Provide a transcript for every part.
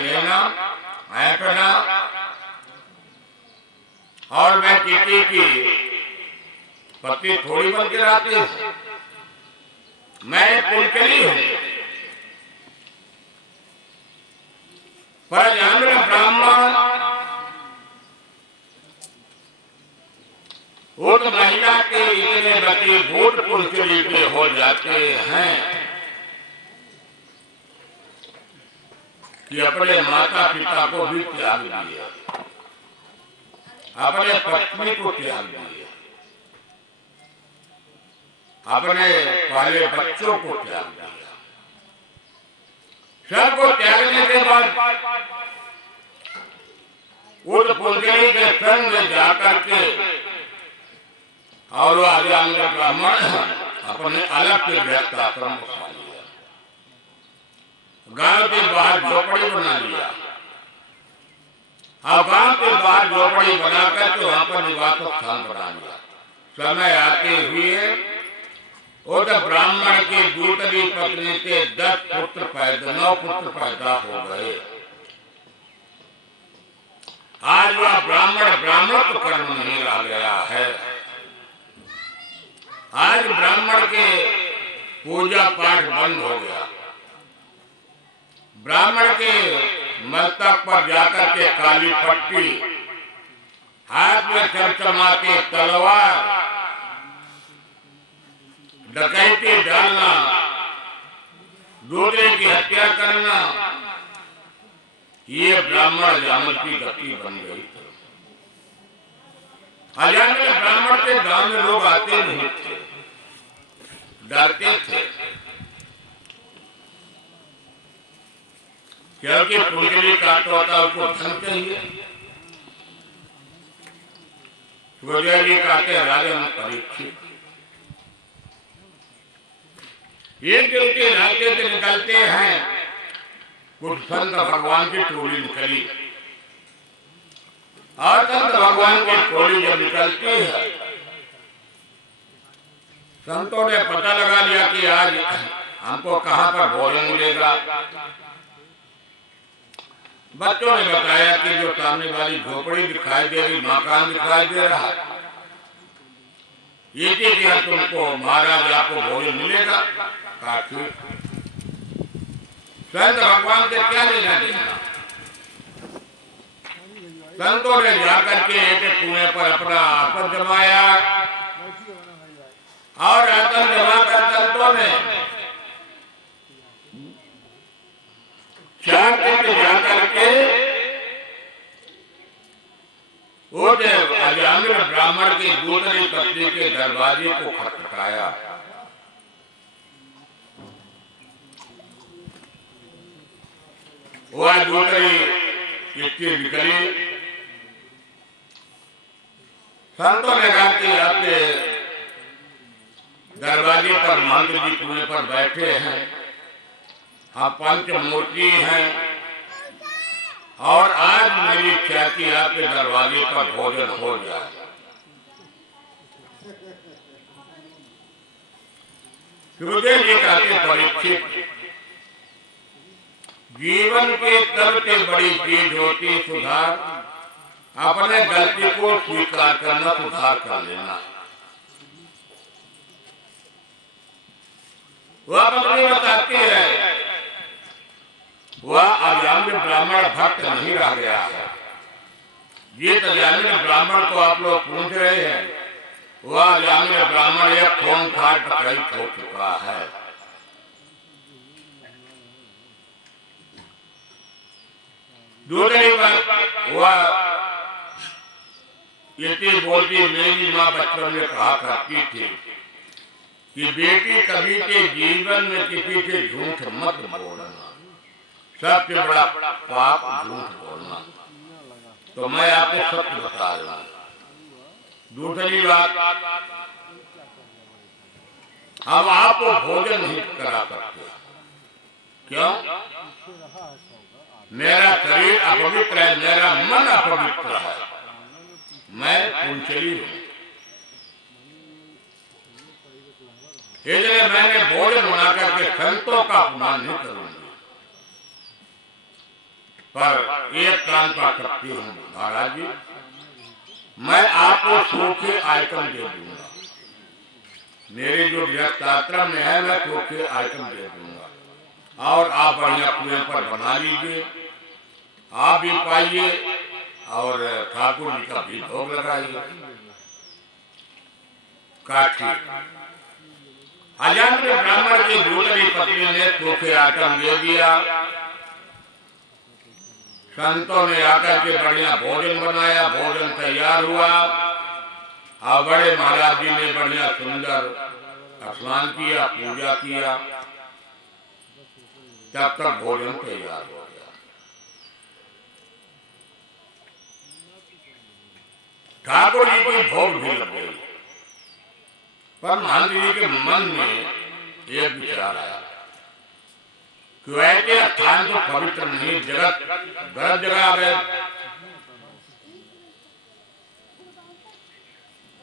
लेना ऐंठना और मैं किसी की पत्नी थोड़ी बन के रहती हूँ। मैं कुलकली हूँ। पर ब्राह्मण उस महिला के इतने बच्चे भूत कुलकली के हो जाते हैं कि अपने माता पिता को भी त्याग दिया, अपने पत्नी को त्याग दिया, अपने पहले बच्चों को त्याग दिया। सबको त्यागने के बाद उस कुलकली के संग में जाकर के और ब्राह्मण अपने अलग से व्यक्त आश्रम बना लिया, गांव के बाहर झोपड़ी बना लिया। और गांव के बाहर झोपड़ी बनाकर के वहां पर निवास स्थान बना लिया। समय आते हुए उस ब्राह्मण की दूसरी पत्नी से 9 पुत्र पैदा हो गए। आज वह ब्राह्मण तो कर्म नहीं रह गया है। आज ब्राह्मण के पूजा पाठ बंद हो गया। ब्राह्मण के मस्तक पर जाकर के काली पट्टी, हाथ में चमचमाती तलवार, डकैती डालना, दूसरे की हत्या करना, ये ब्राह्मण जामन की गति बन गई। अजान में ब्राह्मण के गांव में लोग आते नहीं थे, डरते थे, क्योंकि कुंडली काटता होता उसको धन चाहिए। कुंडली काटे राजा परीक्षित। एक दिन के रास्ते से निकलते हैं, कुछ संत भगवान की टोली निकली और संत भगवान की टोली जब निकलती है, संतों ने पता लगा लिया कि आज हमको कहाँ पर भोजन मिलेगा। बच्चों ने बताया कि जो सामने वाली झोपड़ी दिखाई दे रही, मकान दिखाई दे रहा, ये कि तुमको महाराज आपको भोजन मिलेगा। काफी संत भगवान से क्या लेना देना। संतों ने जाकर के एक कुएं पर अपना आसन जमाया और आसन जमाकर संतों ने शांति से जाकर के वो ब्राह्मण की दूसरी पत्नी के दरवाजे को खटखटाया। वह दूसरी चिट्ठी निकली। संतों ने कहा कि आपके दरवाजे पर मंत्र जी कुएं पर बैठे हैं, आप पंचमूर्ति हैं और आज मेरी इच्छा की आपके दरवाजे पर भोजन हो जाए। गुरुदेव जी कहते परीक्षित, जीवन के सबसे बड़ी चीज होती सुधार, अपने गलती को स्वीकार करना, सुधार कर लेना। वह पत्नी बताती है, वह अजामिल ब्राह्मण भक्त नहीं रह गया है। ये अजामिल ब्राह्मण को आप लोग पूछ रहे हैं, वह अजामिल ब्राह्मण एक खून खाट डकैत हो चुका है। दूसरी बात, वह ये बोलती, मेरी माँ बचपन में कहा करती थी कि बेटी कभी के जीवन में किसी से झूठ मत बोलना, सबसे बड़ा पाप झूठ बोलना। तो मैं आपको सत्य बता रहा हूं। दूसरी बात, हम आपको भोजन नहीं करा सकते। क्यों? मेरा शरीर अपवित्र है, मेरा मन अपवित्र है, मैं कुंचली हूं, इसलिए मैंने भोजन बना करके संतों का अपमान नहीं करूंगी। पर एक काम कर सकती हूँ महाराज जी, मैं आपको सूखे आइटम दे दूंगा। मेरी जो गृहस्थाश्रम में है मैं सूखे आइटम दे दूंगा और आप बढ़िया कुएं पर बना लीजिए, आप भी पाइए और ठाकुर जी का भी भोग लगाइए। काठी अजामिल ब्राह्मण की दूसरी पत्नी ने सूखे आइटम दे दिया। संतों ने आकर के बढ़िया भोजन बनाया, भोजन तैयार हुआ और बड़े महाराज जी ने बढ़िया सुंदर स्नान किया, पूजा किया, तब तक भोजन तैयार हो गया। ठाकुर जी की भोग भी लग गई, पर महंत जी के मन में एक विचार आया कि ऐसे स्थान तो पवित्र नहीं, जगत गलत जगह आ गए,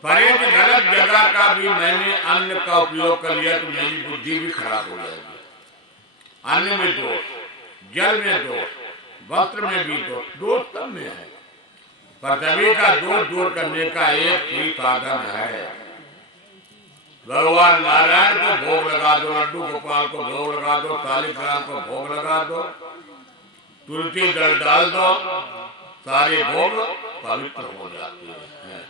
पर एक गलत जगह का भी मैंने अन्न का उपयोग कर लिया तो मेरी बुद्धि भी खराब हो जाएगी। अन्न में दोष, जल में दोष, वस्त्र में भी दोष, दोष सब में है, पर सभी का दोष दूर करने का एक ही साधन है। भगवान नारायण को भोग लगा दो, लड्डू गोपाल को भोग लगा दो, शालिग्राम को भोग लगा दो, तुलसी दल डाल दो, सारे भोग पवित्र हो जाते हैं।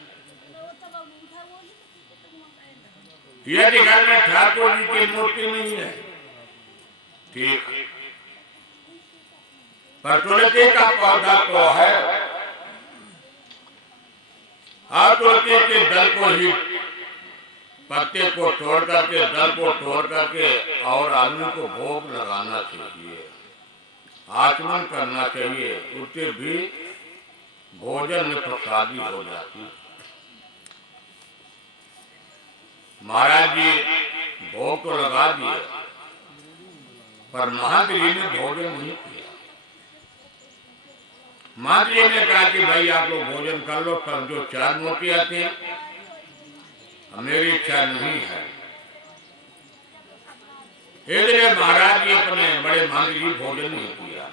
यदि घर में ठाकुर जी की मूर्ति नहीं है ठीक, पर तुलसी का पौधा तो है, और तुलसी के दल को ही, पत्ते को तोड़ करके, दल को तोड़ करके और आदमी को भोग लगाना चाहिए, आचमन करना चाहिए, उससे भी भोजन में प्रसादी हो जाती है। महाराज जी भोग तो लगा दिए, पर महंत जी ने भोजन नहीं किया। महंत जी ने कहा कि भाई आप लोग भोजन कर लो, पर जो 4 मोतियां थी मेरी इच्छा नहीं है। इसलिए महाराज जी अपने बड़े महंत जी भोजन नहीं किया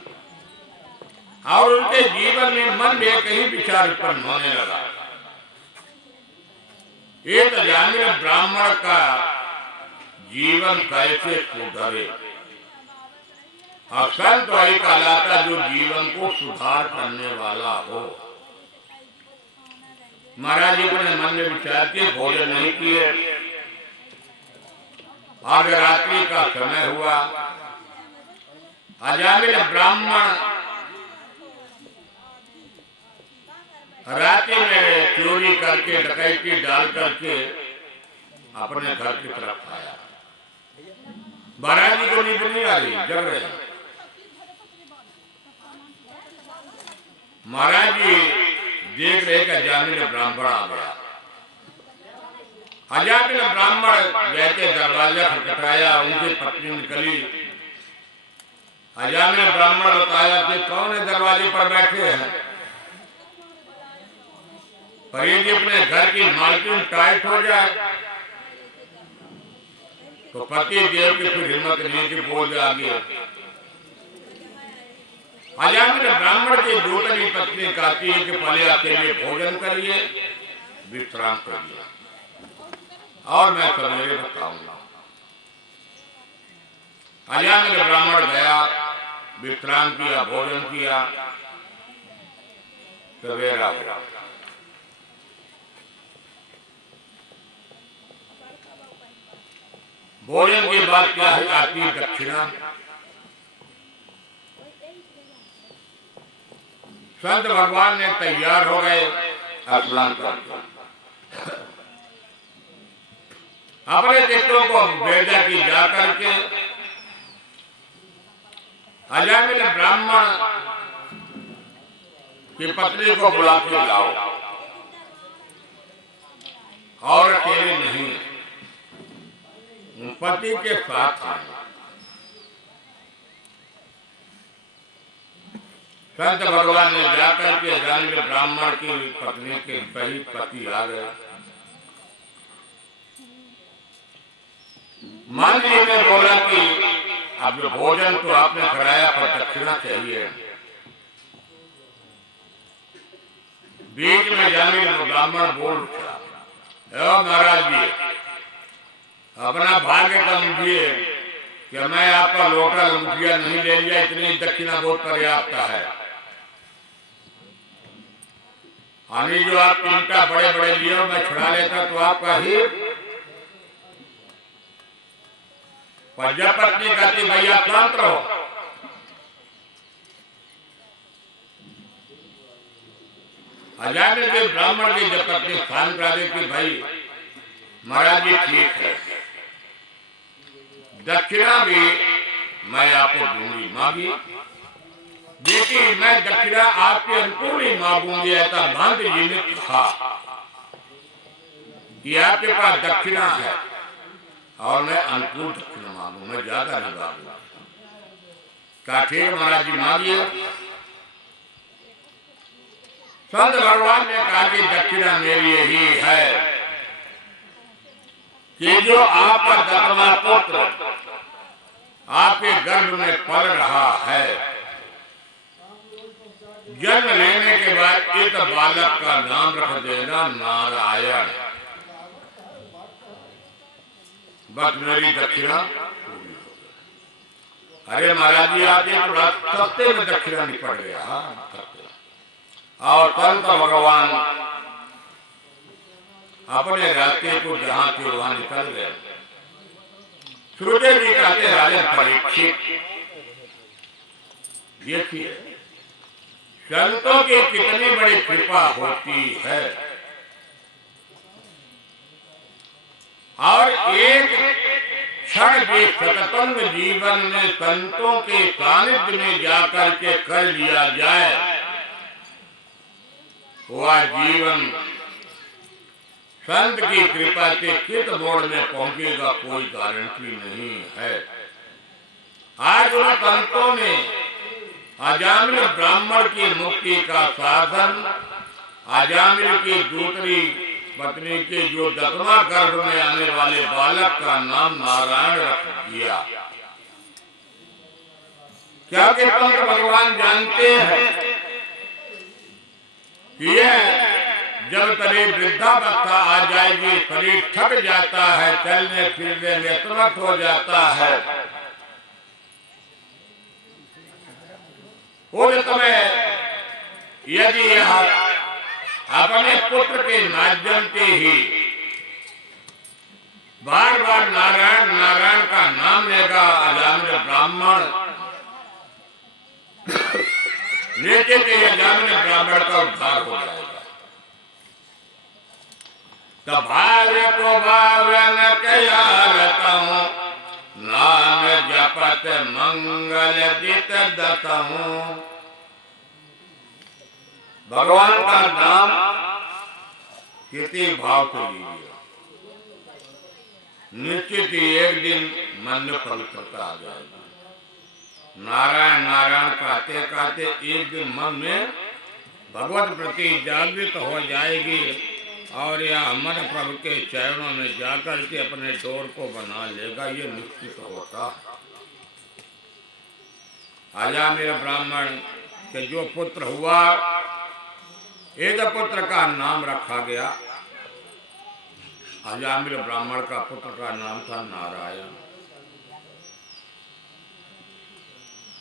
और उनके जीवन में मन में एक ही विचार उत्पन्न होने लगा, एक अजामिल ब्राह्मण का जीवन कैसे सुधरे। संत वही कहलाता जो जीवन को सुधार करने वाला हो। महाराज जी अपने मन में विचार किए, भोजन नहीं किए, और रात्रि का समय हुआ। अजामिल ब्राह्मण रात्रि में चोरी करके, डकैती डाल करके अपने घर की तरफ आया। महाराज जी को नींद नहीं आ रही, जग रहे। महाराज जी देख रहे कि अजामिल ब्राह्मण आ गया। अजामिल ब्राह्मण जैसे दरवाजा खटखटाया, उनकी पत्नी निकली। अजामिल ब्राह्मण बताया कि कौन है दरवाजे पर बैठे हैं। पर यदि अपने घर की मालकिन टाइट हो जाए तो पति देव की फिर हिम्मत नहीं कि बोल आगे। अजामिल ब्राह्मण की दूसरी पत्नी कहती है कि पहले अकेले भोजन करिए, विश्राम करिए, और मैं सवेरे बताऊंगा। अजामिल ब्राह्मण गया, विश्राम किया, भोजन किया, सवेरा हुआ। भोजन के बाद क्या है, आती दक्षिणा। संत भगवान ने तैयार हो गए, स्नान करके अपने चित्रों को भेजा कि जाकर के अजामिल ब्राह्मण की पत्नी को बुला के लाओ, और अकेले नहीं, पति के साथ आए। संत भगवान ने जाकर के अजामिल ब्राह्मण की पत्नी के सही पति आ गए। मान जी ने बोला कि अब जो भोजन तो आपने कराया, पर दक्षिणा चाहिए। बीच में जामिल ब्राह्मण बोल उठा, "ओ महाराज जी, अपना भाग्य समझिए कि मैं आपका लोटा लुटिया नहीं ले लिया, इतनी दक्षिणा बहुत पर्याप्त है। हानि जो आप चिंता बड़े बड़े लिए हो, मैं छुड़ा लेता तो आपका ही।" पर जब पत्नी कहती भैया शांत रहो, अजामिल के ब्राह्मण की जब पत्नी शांत करा देती, भाई महाराज जी ठीक है, दक्षिणा भी मैं आपको दूंगी, मांगी बेटी, मैं दक्षिणा आपके अनुकूल ही मांगूंगी। ऐसा महंत जी ने कहा कि आपके पास दक्षिणा है और मैं अनुकूल दक्षिणा मांगू, मैं ज्यादा नहीं मांगूंगा। कहा ठीक महाराज जी मांगिए। संत भगवान ने कहा कि दक्षिणा मेरी यही है कि जो आपका दसवां पुत्र आपके गर्भ में पल रहा है, जन्म लेने के बाद इस बालक का नाम रख देना नारायण। बस मेरी दक्षिणा। अरे महाराज जी आप ये सत्य में दक्षिणा नहीं पड़ गया। और संत भगवान अपने रास्ते को जहां थे वहां निकल गए। सुखदेव जी कहते राजन परीक्षित, देखिए संतों की कितनी बड़ी कृपा होती है, और एक क्षण भी सतसंग जीवन में संतों के सानिध्य में जाकर के कर लिया जाए, वह जीवन संत की कृपा से किस मोड़ में पहुंचेगा कोई गारंटी नहीं है। आज उन संतों ने अजामिल ब्राह्मण की मुक्ति का साधन, अजामिल की दूसरी पत्नी के जो दसवां गर्भ में आने वाले बालक का नाम नारायण रख दिया। क्या कि संत भगवान जानते हैं कि यह जब शरीर वृद्धावस्था आ जाएगी, शरीर थक जाता है, चलने फिरने में असमर्थ हो जाता है, उस समय यदि यह अपने पुत्र के माध्यम से ही बार बार नारायण नारायण का नाम लेगा, अजामिल ब्राह्मण लेके के अजामिल ब्राह्मण का उद्धार हो जाएगा। तो भाव्य को भाव्य न कयारतहूँ, नाम जपत मंगल दित दतहूँ। भगवान का नाम किसी भाव से लीजिए, निश्चित ही एक दिन मन में पवित्रता आ जाएगी। नारायण नारायण कहते कहते एक दिन मन में भगवत प्रति जागृत हो जाएगी, और यह हमारे प्रभु के चरणों में जाकर के अपने डोर को बना लेगा, ये निश्चित होता है। अजामिल ब्राह्मण के जो पुत्र हुआ, एक पुत्र का नाम रखा गया, अजामिल ब्राह्मण का पुत्र का नाम था नारायण।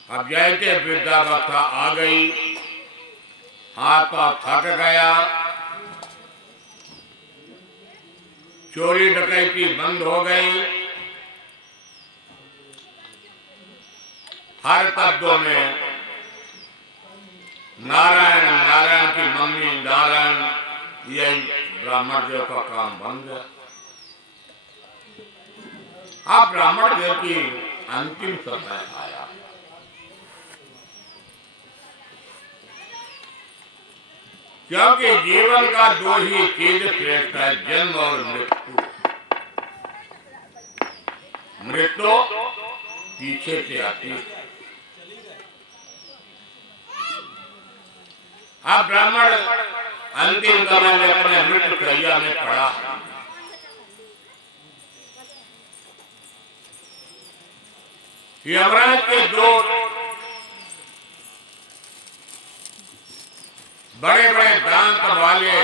अब जैसे वृद्धावस्था आ गई, हाथ पांव थक गया, चोरी डकैती बंद हो गई, हर तत्वों में नारायण नारायण की मम्मी नारायण, यही ब्राह्मण देव का काम बन गया। अब ब्राह्मण देव की अंतिम समय आया। क्योंकि जीवन का दो ही चीज श्रेष्ठ है, जन्म और मृत्यु। मृत्यु पीछे से आती है। अब ब्राह्मण अंतिम समय में अपने मृत्यु शैया में पड़ा। यमराज के दो बड़े बड़े दांत वाले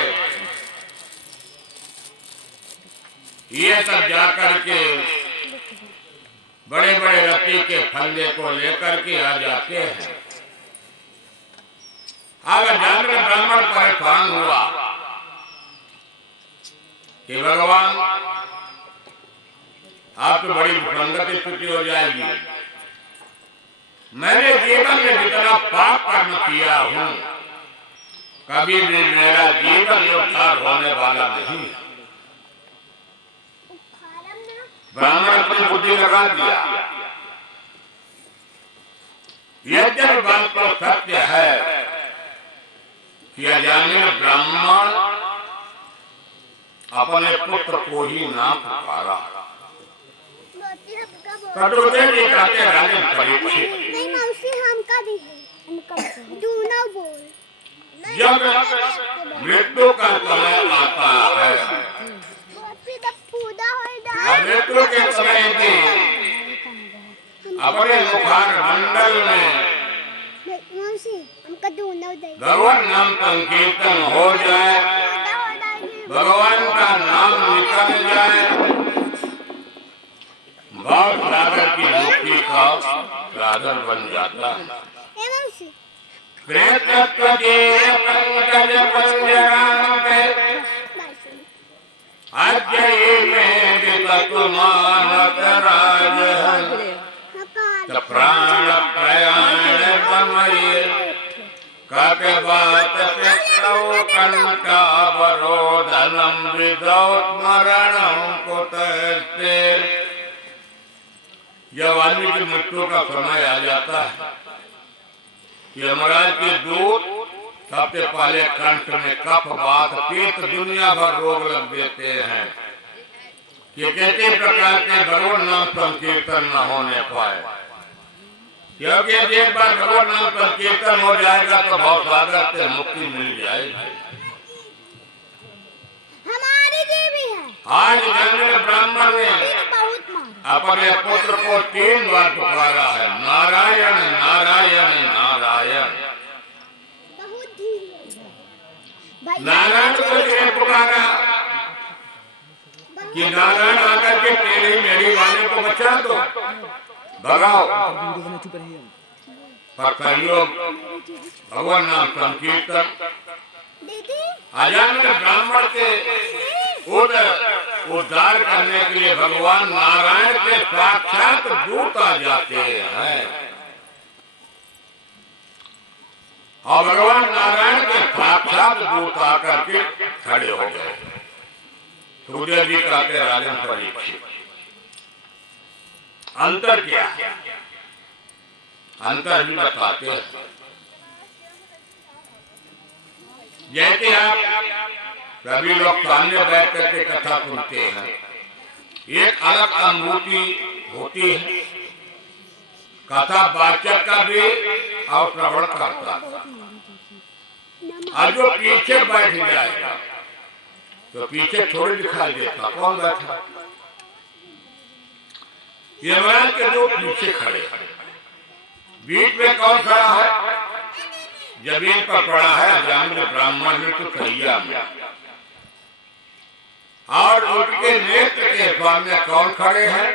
ये सब जाकर के बड़े बड़े रत्ती के फंदे को लेकर के आ जाते हैं। अगर जानकर ब्राह्मण परेशान हुआ कि भगवान आप तो बड़ी विसंगत स्थिति हो जाएगी, मैंने जीवन में जितना पाप कर्म किया हूं कभी भी मेरा जीवन उद्धार होने वाला नहीं। ब्राह्मण अपनी बुद्धि लगा दिया, यद्यपि बात तो सत्य है कि अजामिल ब्राह्मण अपने पुत्र को ही ना पुकारा। कटोरे जी कहते राजन परीक्षित, नहीं मौसी हमका भी है, तू ना बोल। जब मृत्यु का समय आता है, मृत्यु के समय भी अपने मुखार मंडल में भगवान नाम संकीर्तन हो जाए, भगवान का नाम निकल जाए, भाव सागर की मुक्ति का साधन बन जाता है। प्राण प्रयाण तमये काके बात कंकावरोधनम विदौत मरणं कुतस्ते। जब आदमी की मृत्यु का समय आ जाता है, यमराज के दूत सबसे पहले कंठ में कफ बात पीत दुनिया भर रोग लग देते हैं कि किसी प्रकार के भगवान नाम संकीर्तन न होने पाए, क्योंकि एक बार भगवान नाम संकीर्तन हो जाएगा तो भवसागर से मुक्ति मिल जाएगी। हमारी जी भी है। आज जंगल ब्राह्मण ने अपने पुत्र को 3 बार पुकारा है, नारायण नारायण नारायण। नारायण को ये पुकारा कि नारायण आकर के तेरी मेरी वाले को बचा दो, भगाओ। पर सहयोग भगवान नाम संकीर्तन अजामिल ब्राह्मण के उद्धार करने के लिए भगवान नारायण के साक्षात दूत आ जाते हैं, और भगवान नारायण के साक्षात दूत आकर के खड़े हो गए। सूर्य जी कहते राजन परीक्षित, अंतर क्या है? अंतर ही बताते हैं। जैसे आप सभी लोग सामने बैठ करके कथा सुनते हैं, एक अलग अनुभूति होती है, कथा वाचक का भी और श्रवण करता। और जो पीछे बैठ जाएगा तो पीछे थोड़ी दिखाई देता कौन बैठा। यमराज के दो पीछे खड़े हैं, बीच में कौन खड़ा है? जमीन पर पड़ा है अजामिल ब्राह्मण ने तो सैया में, और उनके नेत्र के सामने कौन खड़े हैं?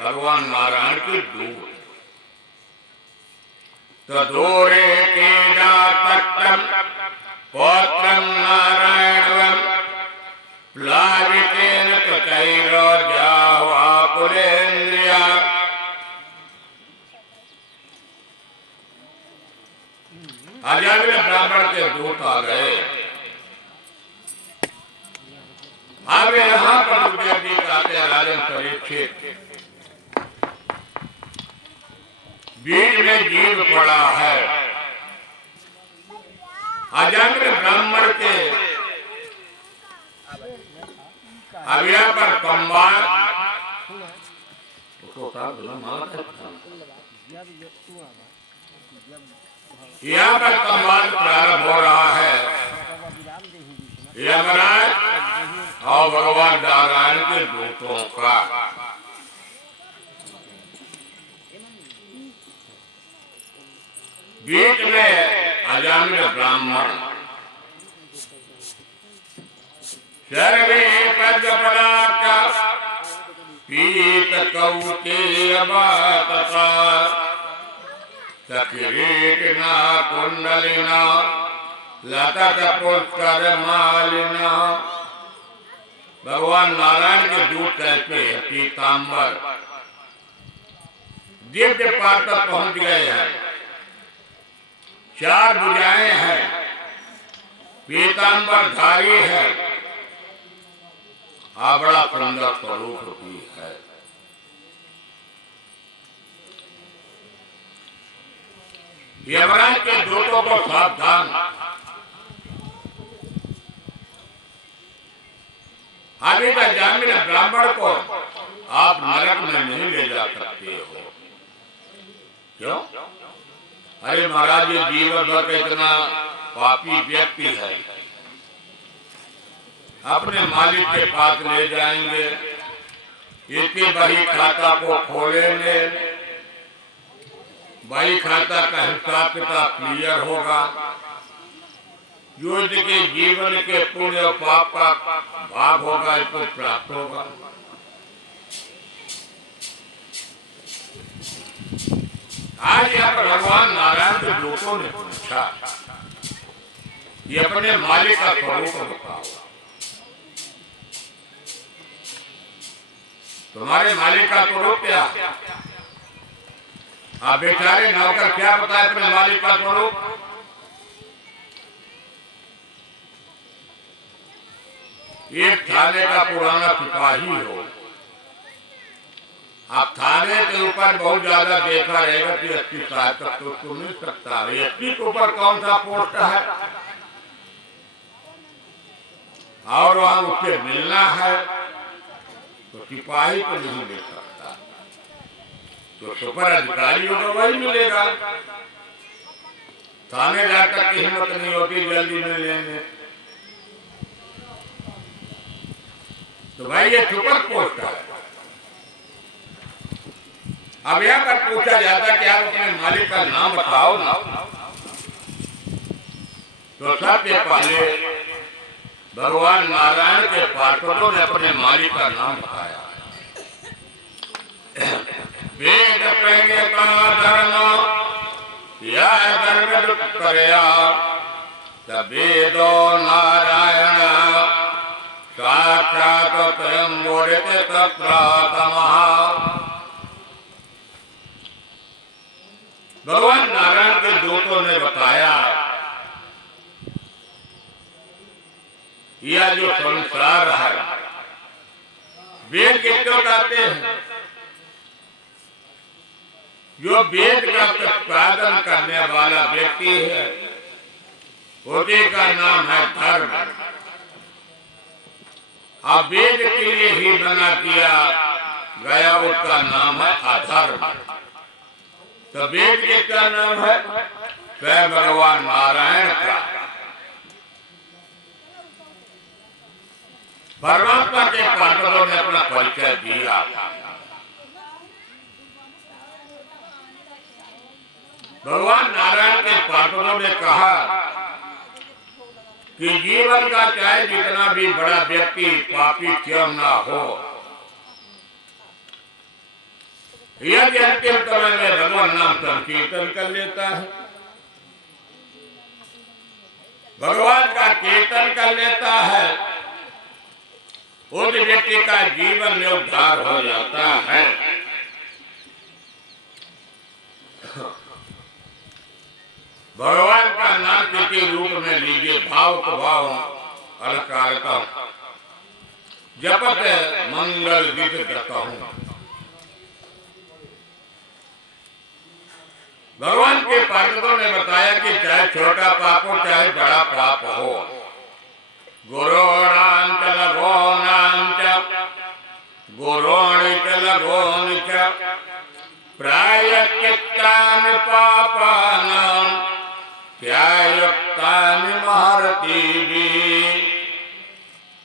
भगवान नारायण के दूत। तो दोरे के डातम पौत्रम नारायणवम प्लावितेन तैरो जावा पुरेन्द्रिया। अजामिल ब्राह्मण के दूत आ गए। अब यहाँ पर जी कहते हैं राजन परीक्षित, बीच में जीव पड़ा है। अजामिल ब्राह्मण के अब यहाँ पर संवाद यहाँ पर संवाद प्रारंभ हो रहा है यमराज और भगवान नारायण के दूतों का। बीच में अजामिल ब्राह्मण सर्वे पद्मपदार्था पीतकौकेयवातता सकिरीटिना कुंडलिना लततपुष्करमालिना। भगवान नारायण के दूत कैसे है? पीतांबर, दिव्य पाद तक पहुंच गए हैं, चार भुजाएं हैं, पीतांबर धारी है, बड़ा सुंदर स्वरूप भी है। यमराज के दूतों को सावधान, अभी तक जामिन ब्राह्मण को आप नरक में नहीं ले जा सकते हो। क्यों? अरे महाराज, ये जीवन भर इतना पापी व्यक्ति है, अपने मालिक के पास ले जाएंगे, इसके बही खाता को खोलेंगे, बही खाता का हिसाब किताब क्लियर होगा, युद्ध के जीवन के पुण्य और पाप का भाग होगा, इसको प्राप्त होगा। आज यहाँ पर भगवान नारायण के दूतों ने पूछा, ये अपने मालिक का स्वरूप बताओ, तुम्हारे मालिक का स्वरूप क्या? आप बेचारे नौकर क्या बताए अपने मालिक का स्वरूप? एक थाने का पुराना सिपाही हो, आप थाने के ऊपर बहुत ज्यादा देखा रहेगा कि एसपी साहब तक तो मिल सकता है। एसपी के ऊपर कौन सा पोस्ट है और वहां उससे मिलना है तो सिपाही को नहीं मिल सकता, तो सुपर अधिकारी होगा वही मिलेगा। थाने जाकर की हिम्मत नहीं होती जल्दी मिल लेंगे, तो भाई ये सुपर पोस्ट है। अब यहाँ पर पूछा जाता कि आप अपने मालिक का नाम बताओ ना, तो सबसे पहले भगवान नारायण के पार्षदों ने अपने मालिक का नाम बताया। वेद पहने का धर्म या धर्म करया, वेदो नारायण साक्षात स्वयं बोधते तत्रतमः। भगवान नारायण के दूतों ने बताया, यह जो संसार है, वेद क्यों कहते हैं? जो वेद का प्रतिपादन करने वाला व्यक्ति है, उसी का नाम है धर्म। अब वेद के लिए ही बना किया गया उसका नाम है अधर्म। तो वेद का नाम है स्वयं भगवान नारायण का। परमात्मा के पार्षदों ने अपना परिचय दिया। भगवान नारायण के पार्षदों ने कहा कि जीवन का चाहे जितना भी बड़ा व्यक्ति पापी क्यों ना हो, यदि अंतिम समय में भगवान नाम संकीर्तन कर लेता है, भगवान का कीर्तन कर लेता है, उस व्यक्ति का जीवन में उद्धार हो जाता है। भगवान का नाम किसी रूप में लीजिए, भाव को भाव अलकार का जपत मंगल गीत करता हूं। भगवान के पार्षदों ने बताया कि चाहे छोटा पाप हो चाहे बड़ा पाप हो, गुरोणां च लघूनां च गुरोणि च लघूनि च प्रायश्चित्तानि पापानां त्यायुक्तानि महर्षि।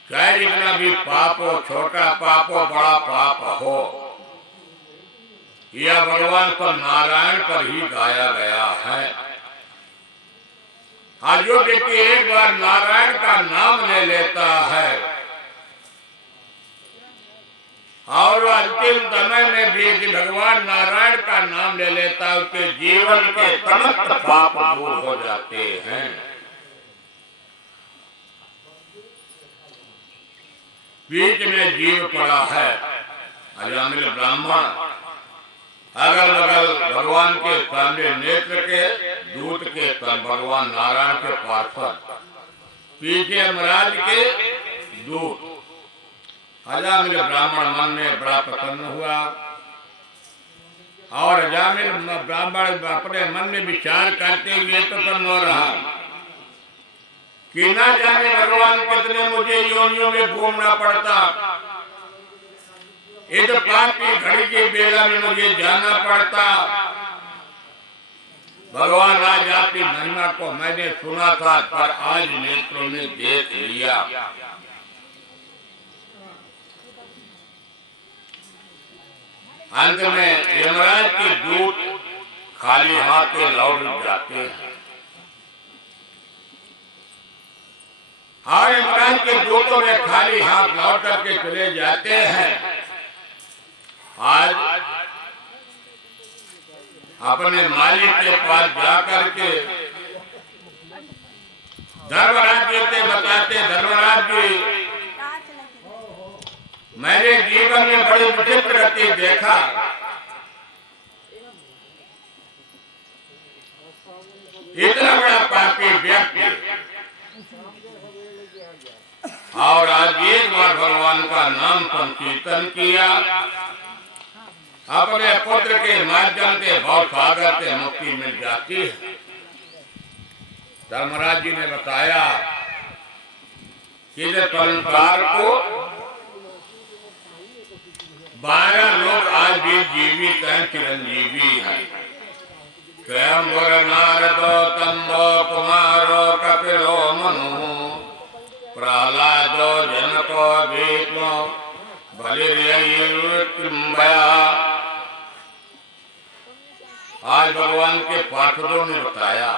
चाहे जितना भी पाप हो, छोटा पाप हो बड़ा पाप हो, यह भगवान पर नारायण पर ही गाया गया है। आज जो व्यक्ति एक बार नारायण का नाम ले लेता है, और अंतिम समय में भी यदि भगवान नारायण का नाम ले लेता है उसके जीवन के समस्त पाप दूर हो जाते हैं। बीच में जीव पड़ा है अजामिल ब्राह्मण, अगल बगल भगवान के सामने नेत्र के दूत के भगवान नारायण के पार्षद, पीछे यमराज के दूत। अजामिल ब्राह्मण मन में बड़ा प्रसन्न हुआ और अजामिल ब्राह्मण अपने मन में विचार करते हुए प्रसन्न हो रहा कि ना जाने भगवान कितने मुझे योनियों में घूमना पड़ता, इस पाप की घड़ी के बेला में मुझे जाना पड़ता। भगवान आज आपकी महिमा को मैंने सुना था पर आज नेत्रों ने देख लिया। अंत में यमराज के दूत खाली हाथ के लौट जाते हैं। और यमराज के दूतों में खाली हाथ लौट करके चले जाते हैं। आज अपने मालिक के पास जाकर के धर्मराज जी से बताते, धर्मराज जी मैंने जीवन में बड़ी विचित्र गति देखा, इतना बड़ा पापी व्यक्ति और आज एक बार भगवान का नाम संकीर्तन किया, अपने पुत्र के माध्यम से भव सागर से मुक्ति मिल जाती है। धर्मराज जी ने बताया कि संसार को 12 लोग आज भी जीवित हैं, चिरंजीवी हैं। स्वयंवर नारदो तंबो कुमारो कपिलो मनु प्रहलादो जनको भीष्मो बलिर्ययुर्त्रिम्बया। आज भगवान के पार्षदों ने बताया,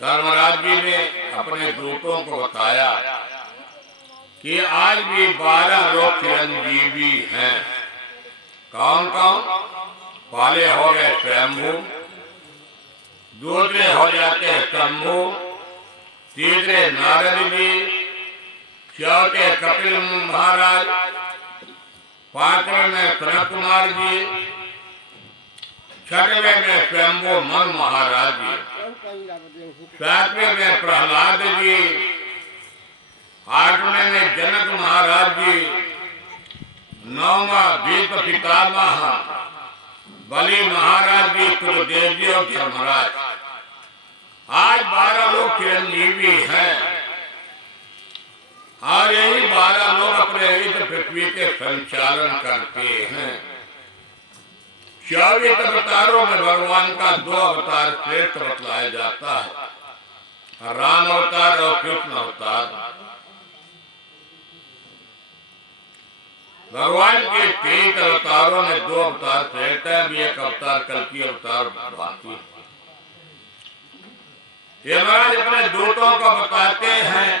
धर्मराज जी ने अपने दूतों को बताया कि आज भी 12 लोग चिरंजीवी हैं। कौन कौन? पहले हो गए स्वयंभू, दूसरे हो जाते हैं शंभू, तीसरे नारद जी, चौथे कपिल महाराज, पांचवें में सनत कुमार जी, छठवें में स्वयंभू मन महाराज जी, सातवें में प्रहलाद जी, 8वें में जनक महाराज जी, 9वां भीष्म पितामह बलि महाराज जी, सुखदेव जी और धर्मराज। आज 12 लोग चिरंजीवी हैं और यही 12 लोग अपने इस पृथ्वी के संचालन करते हैं। 24 अवतारों में भगवान का 2 अवतार श्रेष्ठ बतलाया जाता है, राम अवतार और कृष्ण अवतार। भगवान के 3 अवतारों में 2 अवतार श्रेष्ठ है, भी एक अवतार कल्कि अवतार बाकी है। यमराज अपने दूतों को बताते हैं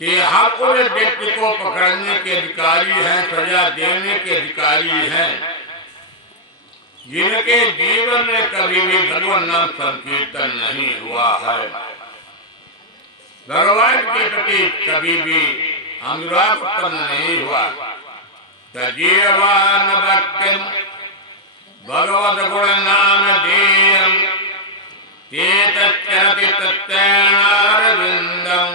कि हम उन व्यक्ति को पकड़ने के अधिकारी हैं, सजा देने के अधिकारी हैं जिनके जीवन में कभी भी भगवान नाम संकीर्तन नहीं हुआ है, भगवान के प्रति कभी भी अनुराग उत्पन्न नहीं हुआ। तजीवान भक्तिम भगवद गुण नाम देयम तेतच्चरति तत्तेनारविंदम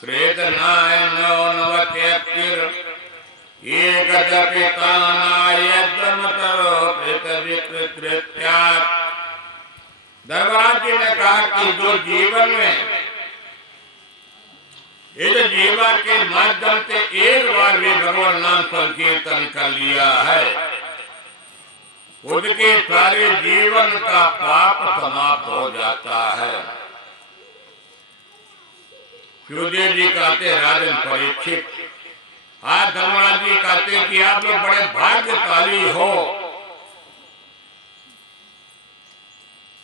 प्रेतनायनो नवत्यक्तिर एकदपि तानायद्रमतरो प्रेतविकृत्यात्। धर्मराज जी ने कहा कि जो जीवन में इस जीवा के माध्यम से एक बार भी भगवान नाम संकीर्तन कर लिया है, उनके सारे जीवन का पाप समाप्त हो जाता है। सुखदेव जी कहते, राजन परीक्षित, आज धर्मराज जी कहते कि आप लोग बड़े भाग्यशाली हो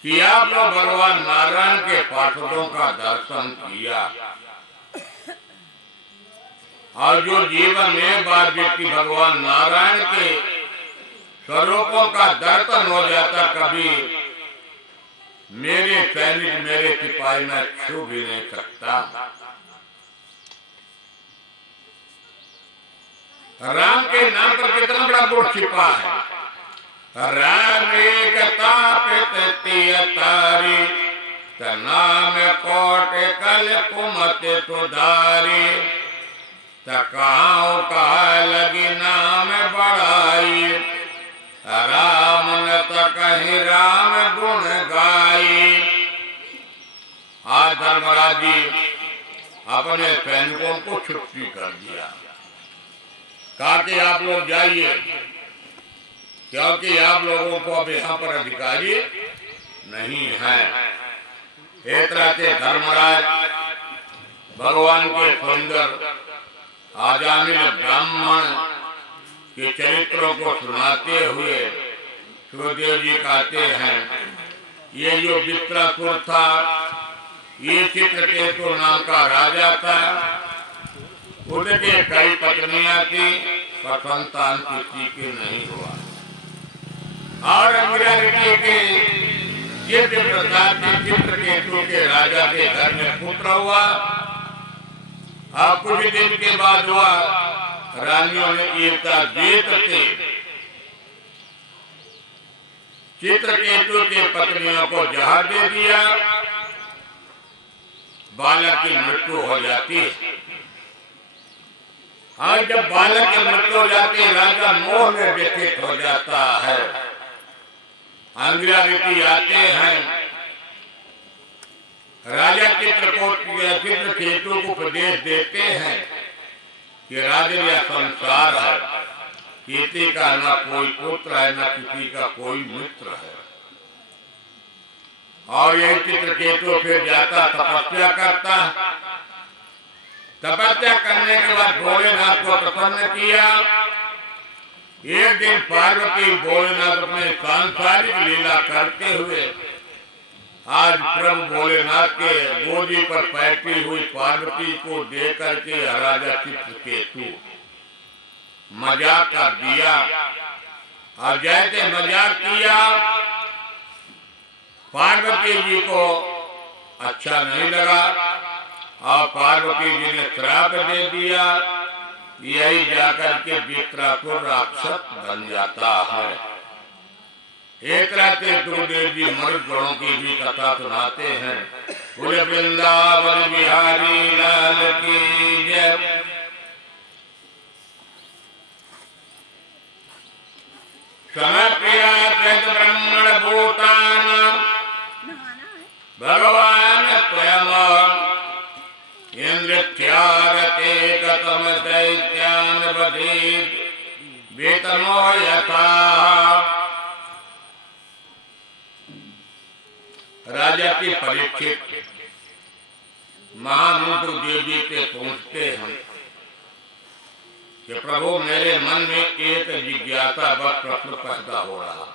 कि आप लोग भगवान नारायण के पार्षदों का दर्शन किया और जो जीवन में बार व्यक्ति भगवान नारायण के स्वरूपों का दर्शन हो जाता, कभी मेरे सैनिक मेरे सिपाही में छू भी नहीं सकता। राम के नाम पर कितना बड़ा गुण छिपा है। राम एक तारी नाम कोट कल कुमत तुदारी, तकाओ का लगी नाम बढ़ाई, राम न कहीं राम गुण गाई। आज धर्मराज जी अपने सैनिकों को छुट्टी कर दिया, कहा कि आप लोग जाइए, क्योंकि आप लोगों को अब यहाँ पर अधिकारी नहीं है। एक तरह से धर्मराज भगवान के सुंदर आजामिल ब्राह्मण के चरित्रों को सुनाते हुए सुखदेव जी कहते हैं, ये जो वित्रासुर था, ये चित्रकेतु नाम का राजा था, उसके कई पत्नियां थी, पर संतान किसी के नहीं हुआ। और अंग्रेजी के चित्र प्रसाद के चित्रकेतु के राजा के घर में पुत्र हुआ। अब कुछ दिन के बाद हुआ, रानियों ने एकता द्वेत से चित्रकेतु के पत्नियों को जहर दे दिया, बालक की मृत्यु हो जाती है। और जब बालक की मृत्यु हो जाती है, राजा मोह में व्यथित हो जाता है। अंग्रेजी आते हैं, राजा चित्रकेतु को उपदेश देते हैं कि राजन यह संसार है, किसी का न कोई पुत्र है, न किसी का कोई मित्र है। और यही चित्रकेतु फिर जाता तपस्या करता, तपस्या करने के बाद भोलेनाथ को प्रसन्न किया। एक दिन पार्वती भोलेनाथ अपने सांसारिक लीला करते हुए आज प्रभु भोलेनाथ के गोदी पर बैठी हुई पार्वती को देख करके राजा चित्रकेतु मजाक कर दिया। और जैसे मजाक किया, पार्वती जी को अच्छा नहीं लगा और पार्वती जी ने श्राप दे दिया। यही जाकर के वित्रासुर राक्षस बन जाता है। एक तरह से गुरुदेव जी मर्द गणों की भी कथा सुनाते हैं। बोले वृंदावन बिहारी लाल की जय। समय प्रिया ब्राह्मण भूतान भगवान प्रेम इंद्रत्यारते कतम दैत्यान बधीर वेतनो यथा। राजा की परीक्षित महामुद्र देव जी से पूछते हैं कि प्रभु, मेरे मन में एक जिज्ञासा व प्रश्न पैदा हो रहा,